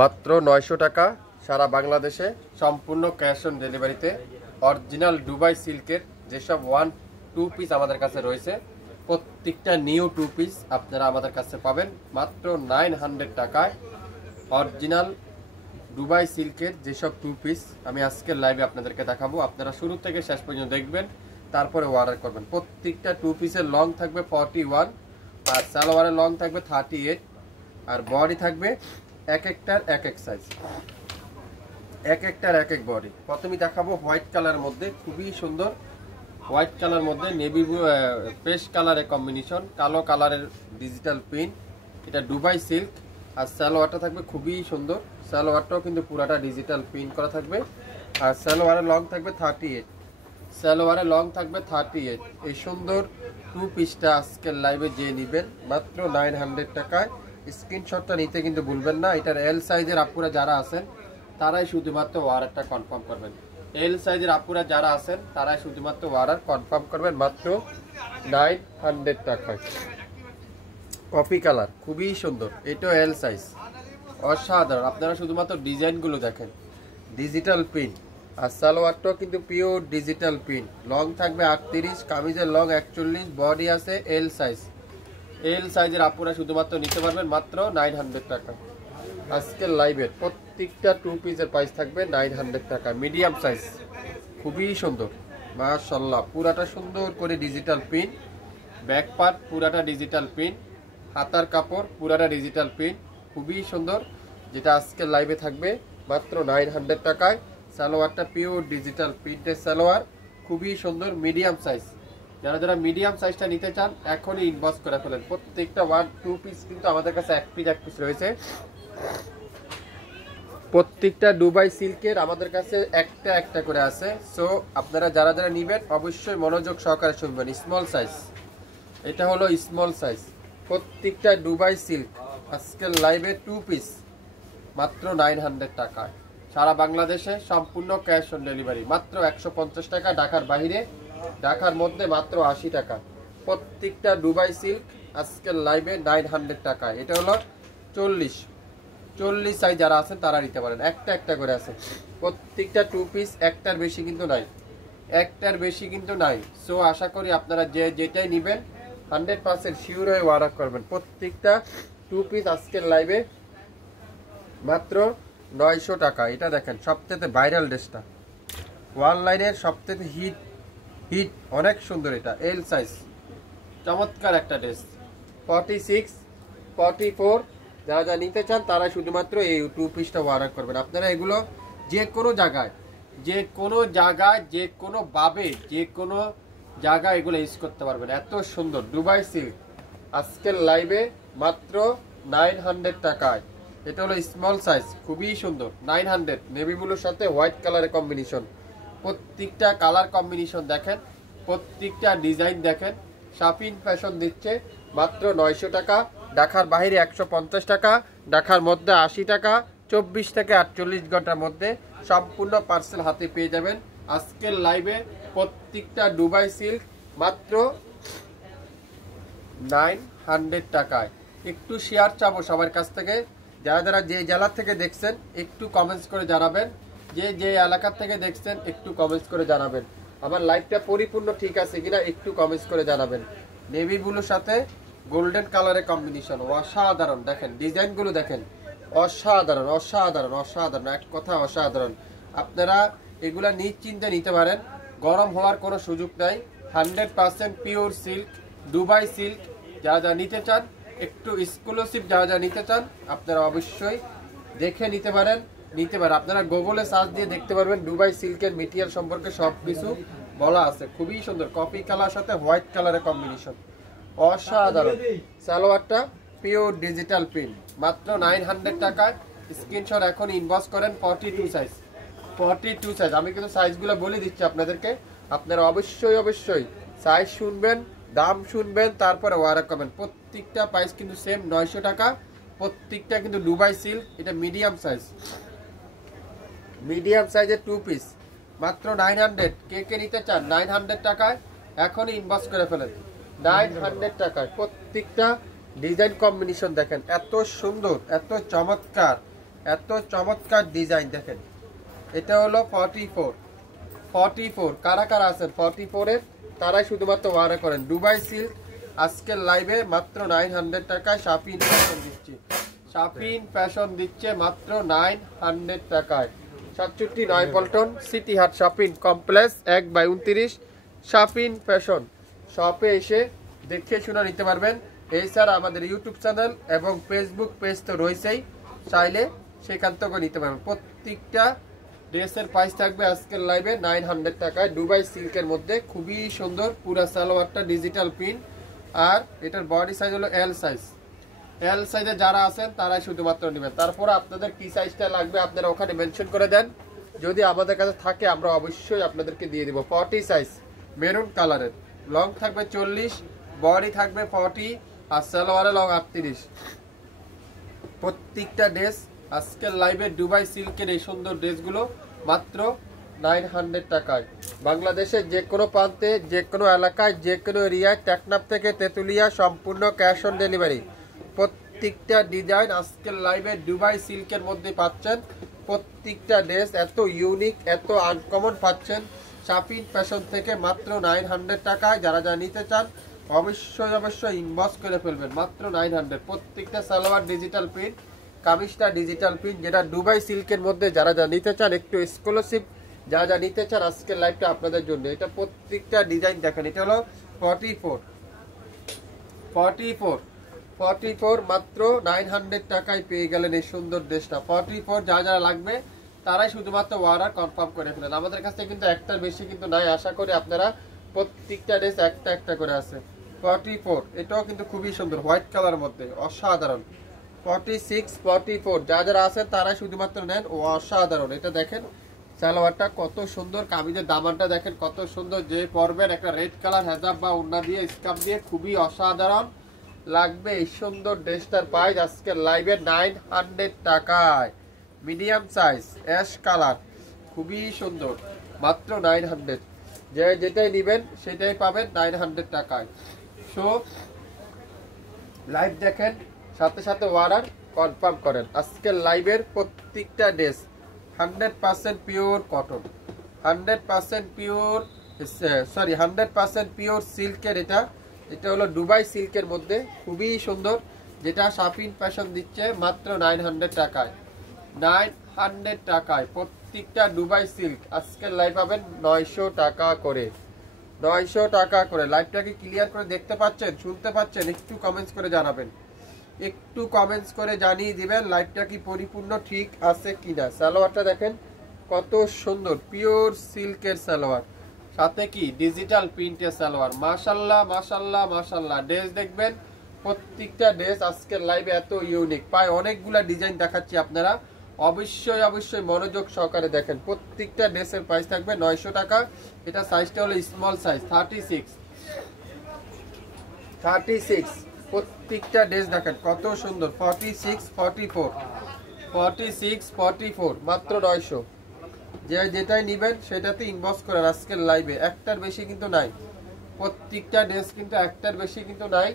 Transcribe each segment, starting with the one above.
মাত্র 900 টাকা সারা বাংলাদেশে সম্পূর্ণ ক্যাশ অন ডেলিভারিতে অরিজিনাল দুবাই সিল্কের যেসব 1-2 পিস আমাদের কাছে রয়েছে প্রত্যেকটা নিউ 2 পিস আপনারা আমাদের কাছে পাবেন মাত্র 900 টাকায়। অরিজিনাল দুবাই সিল্কের যেসব 2 পিস আমি আজকের লাইভে আপনাদেরকে দেখাবো, আপনারা শুরু থেকে শেষ পর্যন্ত দেখবেন, তারপরে অর্ডার করবেন। প্রত্যেকটা 2 পিসের লং থাকবে 41 আর সালোয়ারের লং থাকবে 38 আর বডি থাকবে এক একটার এক এক সাইজ, এক একটার এক এক বডি। প্রথমেই দেখাবো হোয়াইট কালারের মধ্যে, খুবই সুন্দর হোয়াইট কালার মধ্যে নেভি পেস্ট কালারের কম্বিনেশন, কালো কালারের ডিজিটাল প্রিন্ট, এটা দুবাই সিল্ক। আর সালোয়ারটা থাকবে খুবই সুন্দর, সালোয়ারটাও কিন্তু পুরাটা ডিজিটাল প্রিন্ট করা থাকবে। আর সালোয়ারের লং থাকবে 38, সালোয়ারের লং থাকবে 38। এই সুন্দর 2 পিসটা আজকের লাইভে যে নেবেন মাত্র 900 টাকায়। স্ক্রিনশটটা নিতে কিন্তু ভুলবেন না। এটার এল সাইজের আপুরা যারা আছেন তারাই শুধুমাত্র অর্ডারটা কনফার্ম করবেন। এল সাইজের আপুরা যারা আছেন তারাই শুধুমাত্র অর্ডার কনফার্ম করবেন মাত্র 900 টাকায়। কফি কালার খুবই সুন্দর, এটাও এল সাইজ, অসাধারণ। আপনারা শুধুমাত্র ডিজাইনগুলো দেখেন, ডিজিটাল প্রিন্ট। আর সালোয়ারটাও কিন্তু পিওর ডিজিটাল প্রিন্ট, লং থাকবে 38, কামিজের লং 41, বডি আছে এল সাইজ। এল সাইজের আপুরা শুধুমাত্র নিতে পারবেন মাত্র 900 টাকা। আজকের লাইভের প্রত্যেকটা 2 পিসের প্রাইস থাকবে 900 টাকা। মিডিয়াম সাইজ খুবই সুন্দর, মাশাআল্লাহ, পুরাটা সুন্দর করে ডিজিটাল প্রিন্ট, ব্যাক পার্ট পুরাটা ডিজিটাল প্রিন্ট, হাতার কাপড় পুরাটা ডিজিটাল প্রিন্ট, খুবই সুন্দর। যেটা আজকের লাইভে থাকবে মাত্র 900 টাকায়। সালোয়ারটা পিওর ডিজিটাল প্রিন্টের সালোয়ার, খুবই সুন্দর, মিডিয়াম সাইজ। যারা যারা মিডিয়াম সাইজটা নিতে চান এখনই ইনবক্স করে ফেলেন। প্রত্যেকটা 1-2 পিস কিন্তু আমাদের কাছে এক পিস রয়েছে। প্রত্যেকটা দুবাই সিল্কের আমাদের কাছে একটা একটা করে আছে। সো আপনারা যারা যারা নেবেন অবশ্যই মনোযোগ সহকারে শুনবেন। স্মল সাইজ, এটা হলো স্মল সাইজ। প্রত্যেকটা দুবাই সিল্ক আজকের লাইভে 2 পিস মাত্র 900 টাকায়। সারা বাংলাদেশে সম্পূর্ণ ক্যাশ অন ডেলিভারি, মাত্র 150 টাকা। ঢাকার বাইরে, ঢাকার মধ্যে মাত্র 80 টাকা। প্রত্যেকটা দুবাই সিল্ক আজকের লাইভে 900 টাকায়। এটা হলো 40 সাইজ, যারা আছেন তারা নিতে পারেন। একটা একটা করে আছে প্রত্যেকটা 2 পিস, একটার বেশি কিন্তু নাই, একটার বেশি কিন্তু নাই। সো আশা করি আপনারা যে যেটাই নেবেন 100% শিওর হয়ে অর্ডার করবেন। প্রত্যেকটা 2 পিস আজকের লাইভে মাত্র 900 টাকা। এটা দেখেন সবথেকে ভাইরাল ড্রেসটা, অনলাইনের সবথেকে হিট অনেক সুন্দর। এটা এল সাইজ, চমৎকার একটা ড্রেস। 46, 44 যারা যা নিতে চান তারা শুধুমাত্র এই 2 পিসটা অর্ডার করবেন। আপনারা এগুলো যে কোনো জায়গায়, যে কোনো জায়গায়, যে কোনো ভাবে, যে কোনো জায়গায় এগুলো ইউজ করতে পারবেন। এত সুন্দর দুবাই সিল্ক আজকের লাইভে মাত্র 900 টাকায়। এটা হলো স্মল সাইজ, খুবই সুন্দর, 900। নেভি ব্লুর সাথে হোয়াইট কালারের কম্বিনেশন, প্রত্যেকটা কালার কম্বিনেশন দেখেন, প্রত্যেকটা ডিজাইন দেখেন। শাপিন ফ্যাশন দিচ্ছে মাত্র 900 টাকা। ঢাকার বাইরে 150 টাকা, ঢাকার মধ্যে 80 টাকা। 24 থেকে 48 ঘন্টার মধ্যে সম্পূর্ণ পার্সেল হাতে পেয়ে যাবেন। আজকের লাইভে প্রত্যেকটা দুবাই সিল্ক মাত্র 900 টাকায়। একটু শেয়ার চাবো সবার কাছ থেকে। যারা যারা যে জেলা থেকে দেখছেন একটু কমেন্টস করে জানাবেন, যে যে এলাকা থেকে দেখছেন একটু কমেন্টস করে জানাবেন। আমার লাইভটা পরিপূর্ণ ঠিক আছে কিনা একটু কমেন্টস করে জানাবেন। নেভি ব্লুর সাথে গোল্ডেন কালারের কম্বিনেশন, অসাধারণ। দেখেন ডিজাইনগুলো দেখেন, অসাধারণ অসাধারণ অসাধারণ, এক কথা অসাধারণ। আপনারা এগুলা নিশ্চিন্তে নিতে পারেন, গরম হওয়ার কোনো সুযোগ নাই। 100% পিওর সিল্ক, দুবাই সিল্ক। যারা যা নিতে চান একটু এক্সক্লুসিভ, যারা যা নিতে চান আপনারা অবশ্যই দেখে নিতে পারেন। আপনারা গুগলে সার্চ দিয়ে দেখতে পারবেন দুবাই সিল্কের মেটেরিয়াল সম্পর্কে সব কিছু বলা আছে। খুবই সুন্দর, কফি কালার সাথে হোয়াইট কালারের কম্বিনেশন, অসাধারণ। সালোয়ারটা পিওর ডিজিটাল প্রিন্ট, মাত্র 900 টাকায়। স্ক্রিনশট এখন ইনবক্স করেন। 42 সাইজ। আমি কিন্তু সাইজগুলো বলে দিচ্ছি আপনাদেরকে, আপনারা অবশ্যই সাইজ শুনবেন, দাম শুনবেন, তারপরে অর্ডার করবেন। প্রত্যেকটা প্রাইস কিন্তু সেম 900 টাকা। প্রত্যেকটা কিন্তু দুবাই সিল্ক। এটা মিডিয়াম সাইজের 2 পিস মাত্র 900। কে নিতে চান 900 টাকায় এখনই ইনবক্স করে ফেলেন। 900 টাকায় প্রত্যেকটা ডিজাইন কম্বিনেশন দেখেন, এত সুন্দর, এত চমৎকার। এত চমৎকার ডিজাইন দেখেন। এটা হলো 44 কারা কারা আছেন 44 এর তারাই শুধুমাত্র অর্ডার করেন। দুবাই সিল্ক আজকের লাইভে মাত্র 900 টাকায় শাপিন ফ্যাশন দিচ্ছি। শাপিন ফ্যাশন দিচ্ছে মাত্র 900 টাকায়। 67 নয়পল্টন সিটি হাট শাপিন কমপ্লেক্স 1/29 শাপিন ফ্যাশন। শপে এসে দেখে শুনে নিতে পারবেন। এছাড়া আমাদের ইউটিউব চ্যানেল এবং ফেসবুক পেজ তো রয়েছেই, চাইলে সেখান থেকে নিতে পারবেন। প্রত্যেকটা ড্রেসের প্রাইস থাকবে আজকের লাইভে 900 টাকায়। দুবাই সিল্কের মধ্যে খুবই সুন্দর পুরা সালোয়ারটা ডিজিটাল প্রিন্ট, আর এটার বডি সাইজ হলো এল সাইজ। এল সাইজে যারা আছেন তারাই শুধুমাত্র নেবেন। তারপর আপনাদের কি সাইজটা লাগবে আপনারা ওখানে মেনশন করে দেন, যদি আমাদের কাছে থাকে আমরা অবশ্যই আপনাদেরকে দিয়ে দিব। 40 সাইজ মেরুন কালারের, লং থাকবে 40, বডি থাকবে 40, আর সালোয়ারে লং 38। প্রত্যেকটা ড্রেস আজকের লাইভে দুবাই সিল্কের এই সুন্দর ড্রেসগুলো মাত্র 900 টাকায়। বাংলাদেশের যে কোনো প্রান্তে, যে কোনো এলাকায়, যে কোনো এরিয়ায়, টেকনাফ থেকে তেঁতুলিয়া সম্পূর্ণ ক্যাশ অন ডেলিভারি। প্রত্যেকটা ডিজাইন আজকের লাইভে দুবাই সিল্কের মধ্যে পাচ্ছেন। প্রত্যেকটা ড্রেস এত ইউনিক, এত আনকমন পাচ্ছেন শাপিন ফ্যাশন থেকে মাত্র 900 টাকায়। যারা যা নিতে চান অবশ্যই ইনবক্স করে ফেলবেন মাত্র 900। প্রত্যেকটা সালোয়ার ডিজিটাল প্রিন্ট, কামিজটা ডিজিটাল প্রিন্ট, যেটা দুবাই সিল্কের মধ্যে যারা যা নিতে চান একটু এক্সক্লুসিভ, যা নিতে চান আজকের লাইভটা আপনাদের জন্য। এটা প্রত্যেকটা ডিজাইন দেখেন। এটা হলো 44 মাত্র 900 টাকায় পেয়ে গেলেন এই সুন্দর ড্রেসটা। 44 যা লাগবে তারাই শুধুমাত্র অর্ডার কনফার্ম করে ফেলেন। আমাদের কাছে কিন্তু একটার বেশি কিন্তু নাই, আশা করি আপনারা প্রত্যেকটা ড্রেস একটা করে আছে। 44 এটাও কিন্তু খুবই সুন্দর হোয়াইট কালার মধ্যে, অসাধারণ। 46 যারা আছেন তারাই শুধুমাত্র নেন, ও অসাধারণ। এটা দেখেন সালোয়ারটা কত সুন্দর, কামিজের দামানটা দেখেন কত সুন্দর, যে পরবেন একটা রেড কালার হেজাব বা ওড়না দিয়ে স্কার্ফ দিয়ে খুবই অসাধারণ লাগবে এই সুন্দর ড্রেসটার প্রাইস আজকের লাইভে 900 টাকায়। মিডিয়াম সাইজ অ্যাশ কালার, খুবই সুন্দর, মাত্র 900। যেটাই নেবেন সেটাই পাবেন 900 টাকায়। সো লাইভ দেখেন, সাথে সাথে অর্ডার কনফার্ম করেন। আজকের লাইভের প্রত্যেকটা ড্রেস 100% পিওর কটন, 100% পিওর সিল্কের। এটা হলো দুবাই সিল্কের মধ্যে খুবই সুন্দর, যেটা শাপিন ফ্যাশন দিচ্ছে মাত্র 900 টাকায়। 900 টাকায় প্রত্যেকটা দুবাই সিল্ক আজকের লাইভ পাবেন 900 টাকা করে। 900 টাকা করে। লাইভটাকে ক্লিয়ার করে দেখতে পাচ্ছেন, শুনতে পাচ্ছেন? একটু কমেন্টস করে জানাবেন, একটু কমেন্টস করে জানিয়ে দিবেন লাইভটা কি পরিপূর্ণ ঠিক আছে কিনা। সালোয়ারটা দেখেন কত সুন্দর, পিওর সিল্কের সালোয়ার, সাথে কি ডিজিটাল প্রিন্টের সালোয়ার। মাশাল্লাহ মাশাল্লাহ মাশাল্লাহ। ড্রেস দেখবেন প্রত্যেকটা ড্রেস আজকের লাইভে এত ইউনিক, প্রায় অনেকগুলা ডিজাইন দেখাচ্ছি, আপনারা অবশ্যই মনোযোগ সহকারে দেখেন। প্রত্যেকটা ড্রেসের প্রাইস থাকবে 900 টাকা। এটা সাইজটা হলো স্মল সাইজ 36। প্রত্যেকটা ড্রেস দেখেন কত সুন্দর। 46 মাত্র 900। যেটাই নিবেন সেটাতে ইনবক্স করেন আজকের লাইভে। একটার বেশি কিন্তু নাই, প্রত্যেকটা ড্রেস কিন্তু একটার বেশি কিন্তু নাই।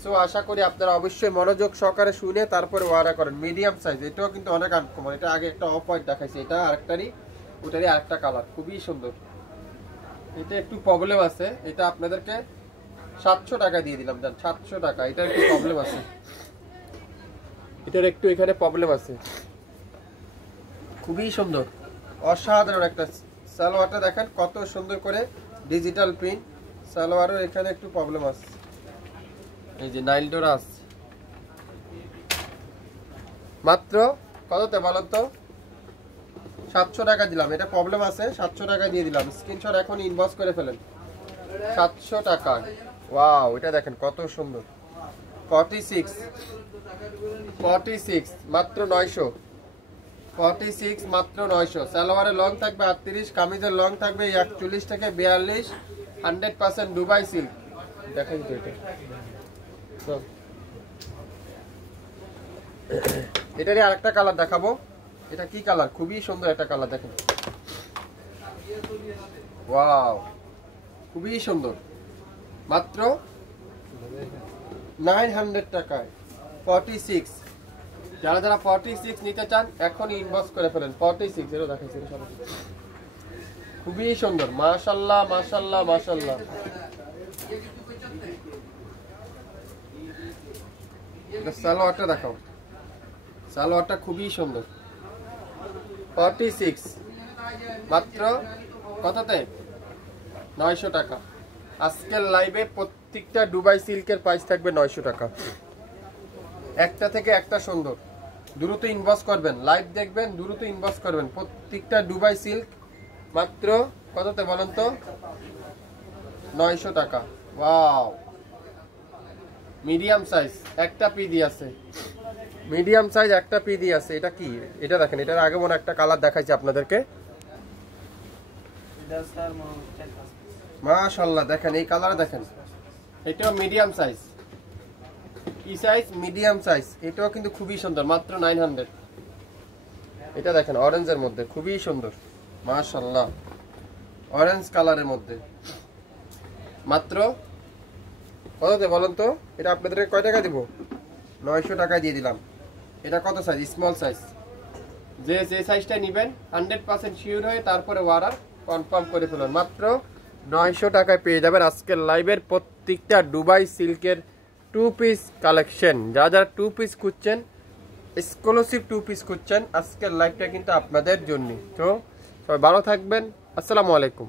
সো আশা করি আপনারা অবশ্যই মনোযোগ সহকারে শুনে তারপরে অর্ডার করেন। মিডিয়াম সাইজ, এটাও কিন্তু অনেক আনকমন। এটা আগে একটা অফ হোয়াইট দেখাইছে, এটা ওটারই আরেকটা কালার, খুবই সুন্দর। এটা একটু প্রবলেম আছে, এটা আপনাদেরকে 700 টাকা দিয়ে দিলাম। জান 700 টাকা। এটা একটু প্রবলেম আছে, এটার একটু এখানে প্রবলেম আছে। খুবই সুন্দর, অসাধারণ একটা সালোয়ারটা দেখেন কত সুন্দর করে ডিজিটাল প্রিন্ট। সালোয়ারের এখানে একটু প্রবলেম আছে, এই যে নাইল ডোরা আছে। মাত্র কততে বলেন তো? 700 টাকা দিলাম। এটা প্রবলেম আছে, 700 টাকা দিয়ে দিলাম। স্ক্রিনশট এখন ইনবক্স করে ফেলেন। 700 টাকা। ওয়াও, এটা দেখেন কত সুন্দর। 46 মাত্র 900। 46 মাত্র 900। সালোয়ারের লং থাকবে 38, কামিজের লং থাকবে 41 থেকে 42। 100% দুবাই সিল্ক। দেখেন তো এটারই আরেকটা কালার দেখাবো। এটা কি কালার? খুবই সুন্দর একটা কালার দেখেন। ওয়াও, খুবই সুন্দর, মাত্র 900 টাকায়। 46 যারা যারা 46 নিতে চান এখনই ইনবক্স করে ফেলেন। 46 এরও দেখাইছি সবাই, খুবই সুন্দর, মাশাআল্লাহ মাশাআল্লাহ মাশাআল্লাহ। সালোয়ারটা দেখাও, সালোয়ারটা খুবই সুন্দর। 46 মাত্র কততে? 900 টাকা। আজকের লাইভে প্রত্যেকটা দুবাই সিল্কের প্রাইস থাকবে 900 টাকা। একটা থেকে একটা সুন্দর, দ্রুত ইনবক্স করবেন, লাইভ দেখবেন দ্রুত ইনবক্স করবেন। প্রত্যেকটা দুবাই সিল্ক মাত্র কততে বলেন তো? 900 টাকা। ওয়াও, মিডিয়াম সাইজ একটা পিডি আছে, মিডিয়াম সাইজ একটা পিডি আছে। এটা কি? এটা দেখেন, এটার আগে মনে একটা কালার দেখাইছি আপনাদেরকে, মাশাআল্লাহ দেখেন এই কালার দেখেন। এটাও মিডিয়াম সাইজ, কি সাইজ? Medium size. এটাও কিন্তু খুবই সুন্দর, মাত্র 900। এটা দেখেন অরেঞ্জের মধ্যে, খুবই সুন্দর মাশাআল্লাহ, অরেঞ্জ কালারের মধ্যে মাত্র কততে বলেন তো? এটা আপনাদের কয় টাকা দিব? 900 টাকা দিয়ে দিলাম। এটা কত সাইজ? Small size. যে যে সাইজটা নেবেন 100% শিওর হয়ে তারপরে অর্ডার কনফার্ম করে ফেলুন। মাত্র 900 টাকায় পেয়ে যাবেন আজকের লাইভের প্রত্যেকটা দুবাই সিল্কের 2 পিস কালেকশন। যারা যারা 2 পিস খুঁজছেন, এক্সক্লুসিভ 2 পিস খুঁজছেন, আজকের লাইভটা কিন্তু আপনাদের জন্য। তো সবাই ভালো থাকবেন, আসসালামু আলাইকুম।